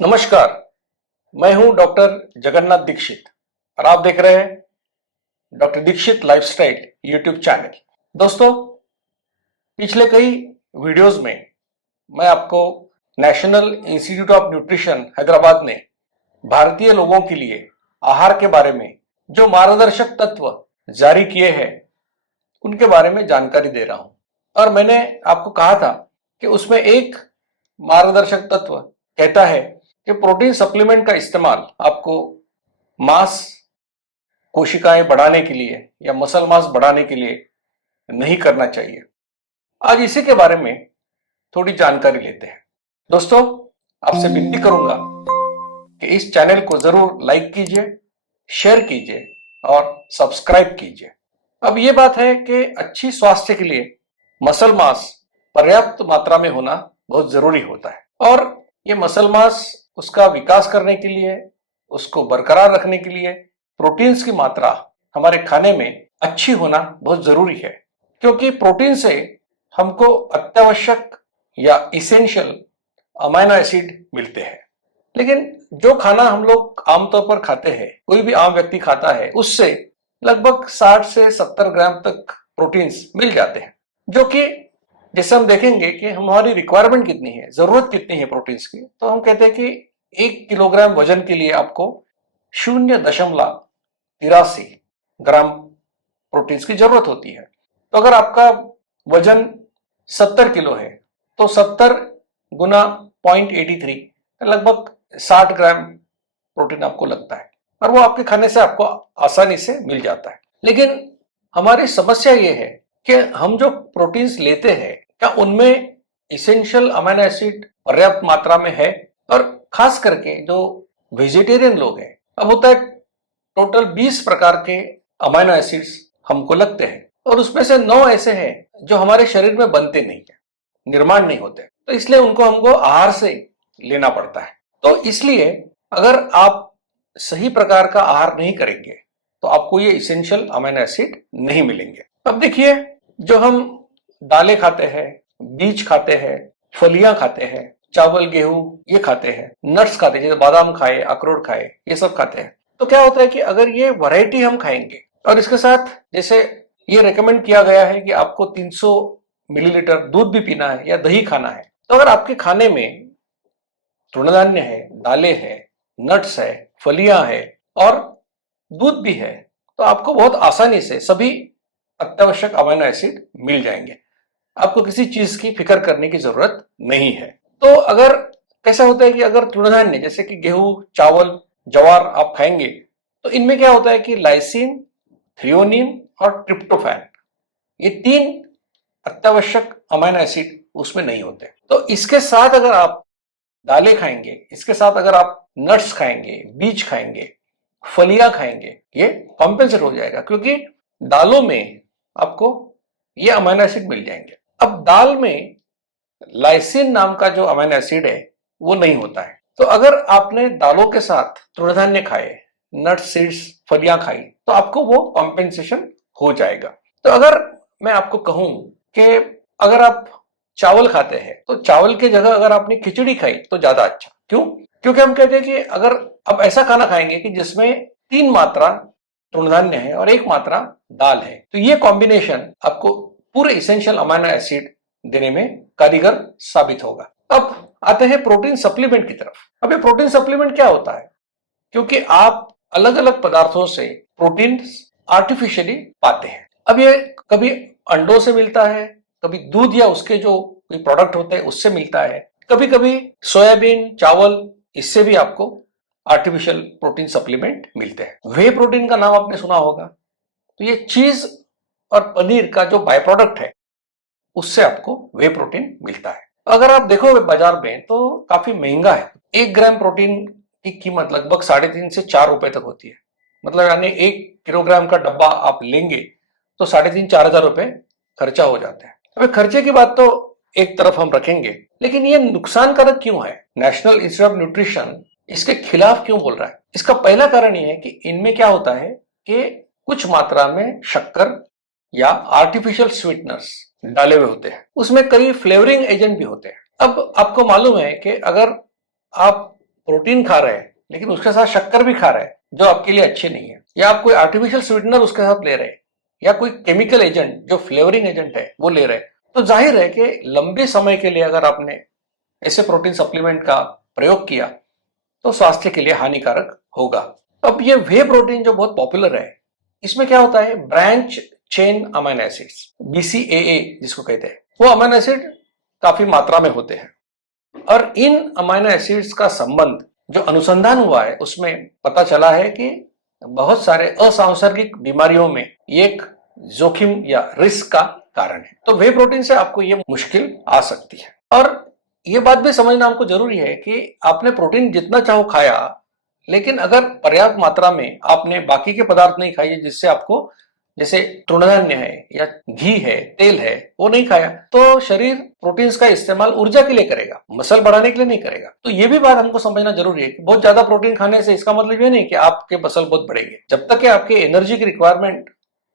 नमस्कार, मैं हूं डॉक्टर जगन्नाथ दीक्षित और आप देख रहे हैं doctor Dikshit lifestyle YouTube channel. दोस्तों, पिछले कई वीडियोस में मैं आपको national institute of nutrition Hyderabad ने भारतीय लोगों के लिए आहार के बारे में जो मार्गदर्शक तत्व जारी किए हैं उनके बारे में जानकारी दे रहा हूं। और मैंने आपको कहा था कि उसमें एक मार्गदर्शक तत्व कहता है कि प्रोटीन सप्लीमेंट का इस्तेमाल आपको मांस कोशिकाएं बढ़ाने के लिए या मसल मास बढ़ाने के लिए नहीं करना चाहिए। आज इसी के बारे में थोड़ी जानकारी लेते हैं। दोस्तों, आपसे विनती करूंगा कि इस चैनल को जरूर लाइक कीजिए, शेयर कीजिए और सब्सक्राइब कीजिए। अब ये बात है कि अच्छी स्वास्थ्य के लिए मसल मास पर्याप्त मात्रा में होना बहुत जरूरी होता है और ये मसल मास उसका विकास करने के लिए, उसको बरकरार रखने के लिए प्रोटीन्स की मात्रा हमारे खाने में अच्छी होना बहुत जरूरी है, क्योंकि प्रोटीन से हमको अत्यावश्यक या इसेंशियल अमीनो एसिड मिलते हैं। लेकिन जो खाना हम लोग आमतौर पर खाते हैं, कोई भी आम व्यक्ति खाता है, उससे लगभग 60 से 70 ग्राम तक प्रोटीन्स मिल जाते हैं, जो कि जैसे हम देखेंगे कि हमारी रिक्वायरमेंट कितनी है, जरूरत कितनी है प्रोटीन्स की, तो हम कहते हैं कि 1 किलोग्राम वजन के लिए आपको 0.83 ग्राम प्रोटीन्स की जरूरत होती है। तो अगर आपका वजन 70 किलो है तो 70 गुना 0.83 लगभग 60 ग्राम प्रोटीन आपको लगता है और वो आपके खाने से आपको आसानी से मिल जाता है। लेकिन हमारी समस्या ये है कि हम जो प्रोटीन्स लेते हैं, क्या उनमें इसेंशियल अमीनो एसिड पर्याप्त मात्रा में है? और खास करके जो वेजिटेरियन लोग हैं, अब होता है टोटल 20 प्रकार के अमीनो एसिड्स हमको लगते हैं और उसमें से 9 ऐसे हैं जो हमारे शरीर में बनते नहीं है, निर्माण नहीं होते, तो इसलिए उनको हमको आहार से लेना पड़ता है। तो इसलिए अगर आप सही प्रकार का आहार नहीं करेंगे तो आपको ये इसेंशियल अमीनो एसिड नहीं मिलेंगे। अब देखिए, जो हम दालें खाते हैं, बीज खाते हैं, फलियां खाते हैं, चावल गेहूं ये खाते हैं, नट्स खाते हैं, जैसे बादाम खाए, अखरोट खाए, ये सब खाते हैं, तो क्या होता है कि अगर ये वैरायटी हम खाएंगे और इसके साथ जैसे ये रेकमेंड किया गया है कि आपको 300 मिलीलीटर दूध भी पीना है या दही खाना है, तो अगर आपके खाने में तृणधान्य है, दालें है, नट्स है, फलियां है और दूध भी है, तो आपको बहुत आसानी से सभी अत्यावश्यक अमीनो एसिड मिल जाएंगे। आपको किसी चीज की फिक्र करने की जरूरत नहीं है। तो अगर कैसा होता है कि अगर तृणधान्य जैसे कि गेहूं, चावल, ज्वार आप खाएंगे तो इनमें क्या होता है कि लाइसिन, थ्रियोनिन और ट्रिप्टोफैन, ये 3 अत्यावश्यक अमीनो एसिड उसमें नहीं होते। तो इसके साथ अगर आप दालें खाएंगे, इसके साथ अगर आप नट्स खाएंगे, बीज खाएंगे, फलियां खाएंगे, ये कॉम्पेंसेट हो जाएगा, क्योंकि दालों में आपको ये अमीनो एसिड मिल जाएंगे। अब दाल में लाइसिन नाम का जो अमीनो एसिड है वो नहीं होता है। तो अगर आपने दालों के साथ तृणधान्य खाए, नट्स, सीड्स, फलियां खाई, तो आपको वो कॉम्पेंसेशन हो जाएगा। तो अगर मैं आपको कहूं कि अगर आप चावल खाते हैं तो चावल की जगह अगर आपने खिचड़ी खाई तो ज्यादा अच्छा। क्यों? क्योंकि हम कहते हैं कि अगर आप ऐसा खाना खाएंगे कि जिसमें 3 मात्रा तृणधान्य है और 1 मात्रा दाल है, तो ये कॉम्बिनेशन आपको पूरे इसेंशियल अमीनो एसिड देने में कारीगर साबित होगा। अब आते हैं प्रोटीन सप्लीमेंट की तरफ। अब ये प्रोटीन सप्लीमेंट क्या होता है? क्योंकि आप अलग अलग पदार्थों से प्रोटीन आर्टिफिशियली पाते हैं। अब ये कभी अंडों से मिलता है, कभी दूध या उसके जो कोई प्रोडक्ट होते हैं उससे मिलता है, कभी कभी सोयाबीन, चावल, इससे भी आपको आर्टिफिशियल प्रोटीन सप्लीमेंट मिलते हैं। वे प्रोटीन का नाम आपने सुना होगा। तो ये चीज और पनीर का जो बाय प्रोडक्ट है उससे आपको वे प्रोटीन मिलता है। अगर आप देखोगे बाजार में तो काफी महंगा है। 1 ग्राम प्रोटीन की कीमत लगभग 3.5 से 4 रुपए तक होती है। मतलब यानी 1 किलोग्राम का डब्बा आप लेंगे तो 3,500-4 हजार रुपए खर्चा हो जाता है। अब खर्चे की बात तो एक तरफ हम रखेंगे, लेकिन ये नुकसानकारक क्यों है? नेशनल इंस्टीट्यूट ऑफ न्यूट्रिशन इसके खिलाफ क्यों बोल रहा है? इसका पहला कारण यह है कि इनमें क्या होता है कि कुछ मात्रा में शक्कर या आर्टिफिशियल स्वीटनर्स डाले हुए होते हैं, उसमें कई फ्लेवरिंग एजेंट भी होते हैं। अब आपको मालूम है कि अगर आप प्रोटीन खा रहे हैं लेकिन उसके साथ शक्कर भी खा रहे हैं जो आपके लिए अच्छे नहीं है, या आप कोई आर्टिफिशियल स्वीटनर उसके साथ ले रहे हैं, या कोई केमिकल एजेंट जो फ्लेवरिंग एजेंट है वो ले रहे हैं, तो जाहिर है कि लंबे समय के लिए अगर आपने ऐसे प्रोटीन सप्लीमेंट का प्रयोग किया तो स्वास्थ्य के लिए हानिकारक होगा। अब ये वे प्रोटीन जो बहुत पॉपुलर है, इसमें क्या होता है, branch chain amino acids, BCAA जिसको कहते हैं, वो अमाइनो एसिड काफी मात्रा में होते हैं। और इन अमाइनो एसिड्स का संबंध जो अनुसंधान हुआ है उसमें पता चला है कि बहुत सारे असांसर्गिक बीमारियों में ये एक जोखिम या रिस्क का कारण है। तो वे प्रोटीन से आपको ये मुश्किल आ सकती है। और ये बात भी समझना हमको जरूरी है कि आपने प्रोटीन जितना चाहो खाया, लेकिन अगर पर्याप्त मात्रा में आपने बाकी के पदार्थ नहीं खाए जिससे आपको, जैसे तृणधान्य है या घी है, तेल है, वो नहीं खाया, तो शरीर प्रोटीन्स का इस्तेमाल ऊर्जा के लिए करेगा, मसल बढ़ाने के लिए नहीं करेगा। तो ये भी बात हमको समझना जरूरी है कि बहुत ज्यादा प्रोटीन खाने से इसका मतलब ये नहीं कि आपके मसल बहुत बढ़ेंगे। जब तक कि आपके एनर्जी की रिक्वायरमेंट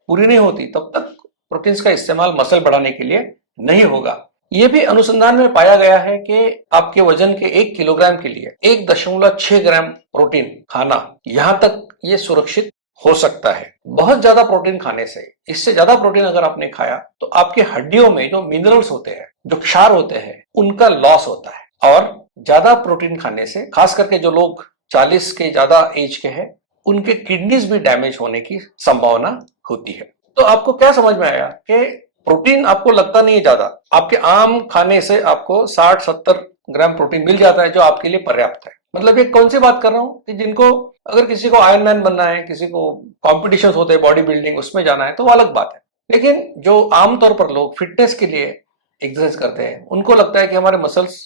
पूरी नहीं होती तब तक प्रोटीन्स का इस्तेमाल मसल बढ़ाने के लिए नहीं होगा। ये भी अनुसंधान में पाया गया है कि आपके वजन के 1 किलोग्राम के लिए 1.6 ग्राम प्रोटीन खाना, यहां तक ये सुरक्षित हो सकता है। बहुत ज्यादा प्रोटीन खाने से, इससे ज्यादा प्रोटीन अगर आपने खाया तो आपके हड्डियों में जो मिनरल्स होते हैं, जो क्षार होते हैं, उनका लॉस होता है। और ज्यादा प्रोटीन खाने से, खास करके जो लोग 40 के ज्यादा एज के हैं, उनके किडनीज भी डैमेज होने की संभावना होती है। तो आपको क्या समझ में आया कि प्रोटीन आपको लगता नहीं है ज्यादा, आपके आम खाने से आपको 60-70 ग्राम प्रोटीन मिल जाता है जो आपके लिए पर्याप्त है। मतलब ये कौन सी बात कर रहा हूं कि जिनको, अगर किसी को आयरन मैन बनना है, किसी को कॉम्पिटिशन होते हैं बॉडी बिल्डिंग, उसमें जाना है तो वो अलग बात है। लेकिन जो आमतौर पर लोग फिटनेस के लिए एक्सरसाइज करते हैं, उनको लगता है कि हमारे मसल्स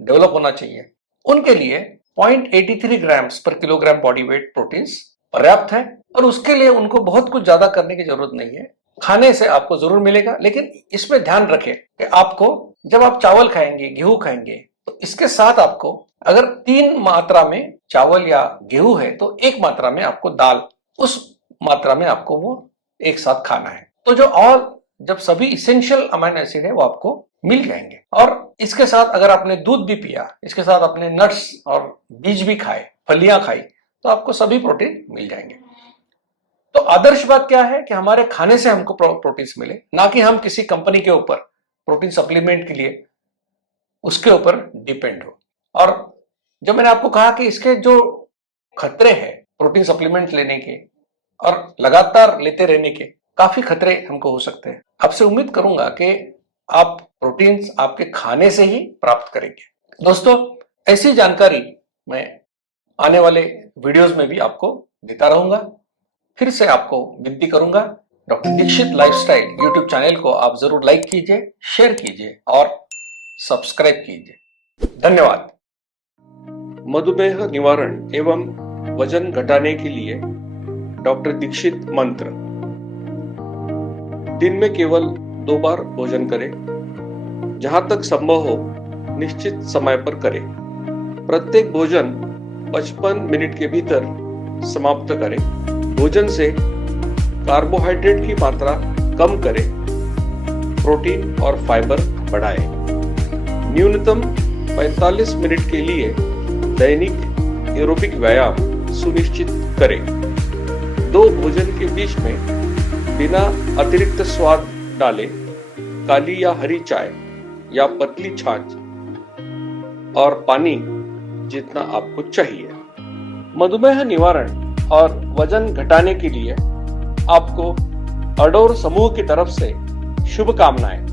डेवलप होना चाहिए, उनके लिए 0.83 ग्राम्स पर किलोग्राम बॉडी वेट प्रोटीन्स पर्याप्त है। और उसके लिए उनको बहुत कुछ ज्यादा करने की जरूरत नहीं है, खाने से आपको जरूर मिलेगा। लेकिन इसमें ध्यान रखें कि आपको, जब आप चावल खाएंगे, गेहूं खाएंगे, तो इसके साथ आपको अगर 3 मात्रा में चावल या गेहूं है तो 1 मात्रा में आपको दाल, उस मात्रा में आपको वो एक साथ खाना है। तो जब सभी इसेंशियल अमाइनो एसिड है वो आपको मिल जाएंगे। और इसके साथ अगर आपने दूध भी पिया, इसके साथ आपने नट्स और बीज भी खाए, फलियां खाई, तो आपको सभी प्रोटीन मिल जाएंगे। तो आदर्श बात क्या है कि हमारे खाने से हमको प्रोटीन्स मिले, ना कि हम किसी कंपनी के ऊपर प्रोटीन सप्लीमेंट के लिए उसके ऊपर डिपेंड हो। और जो मैंने आपको कहा कि इसके जो खतरे हैं प्रोटीन सप्लीमेंट लेने के और लगातार लेते रहने के, काफी खतरे हमको हो सकते हैं। आपसे उम्मीद करूंगा कि आप प्रोटीन्स आपके खाने से ही प्राप्त करेंगे। दोस्तों, ऐसी जानकारी मैं आने वाले वीडियोस में भी आपको देता रहूंगा। फिर से आपको विनती करूंगा, doctor Dikshit lifestyle YouTube channel को आप जरूर लाइक कीजिए, शेयर कीजिए और सब्सक्राइब कीजिए। धन्यवाद। मधुमेह निवारण एवं वजन घटाने के लिए डॉक्टर दीक्षित मंत्र। दिन में केवल 2 बार भोजन करें, जहां तक संभव हो निश्चित समय पर करें। प्रत्येक भोजन 55 मिनट के भीतर समाप्त करें। भोजन से कार्बोहाइड्रेट की मात्रा कम करें, प्रोटीन और फाइबर बढ़ाएं। न्यूनतम 45 मिनट के लिए दैनिक एरोबिक व्यायाम सुनिश्चित करें। 2 भोजन के बीच में बिना अतिरिक्त स्वाद डाले काली या हरी चाय या पतली छाछ और पानी जितना आपको चाहिए। मधुमेह निवारण और वजन घटाने के लिए आपको अडोर समूह की तरफ से शुभकामनाएं।